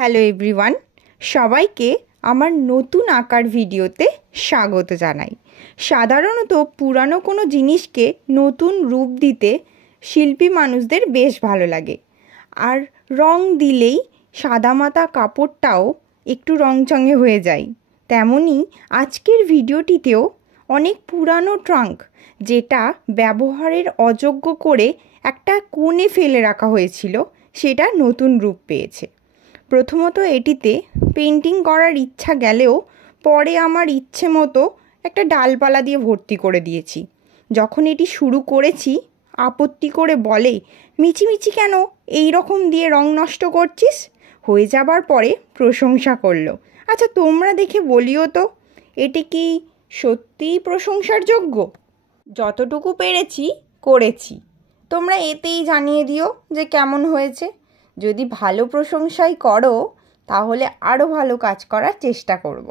Hello everyone, সবাইকে আমার নতুন আঁকার ভিডিওতে স্বাগত জানাই। সাধারণত পুরানো কোনো জিনিসকে নতুন রূপ দিতে শিল্পী মানুষদের বেশ ভালো লাগে। আর রং দিলেই সাদামাটা কাপড়টাও একটু রংচঙে হয়ে যায়। তেমনই আজকের ভিডিওটিতেও অনেক পুরানো ট্রাঙ্ক, যেটা ব্যবহারের অযোগ্য করে একটা কোণে ফেলে রাখা হয়েছিল, সেটা নতুন রূপ পেয়েছে। প্রথমত এটিতে পেন্টিং করার ইচ্ছা গেলেও পরে আমার ইচ্ছে মতো একটা ডালপালা দিয়ে ভর্তি করে দিয়েছি। যখন এটি শুরু করেছি আপত্তি করে বলে, মিচিমিচি কেন এই রকম দিয়ে রং নষ্ট করছিস। হয়ে যাবার পরে প্রশংসা করলো। আচ্ছা তোমরা দেখে বলিও তো, এটি কি সত্যিই প্রশংসার যোগ্য? যতটুকু পেরেছি করেছি, তোমরা এতেই জানিয়ে দিও যে কেমন হয়েছে। যদি ভালো প্রশংসাই করো তাহলে আরও ভালো কাজ করার চেষ্টা করব।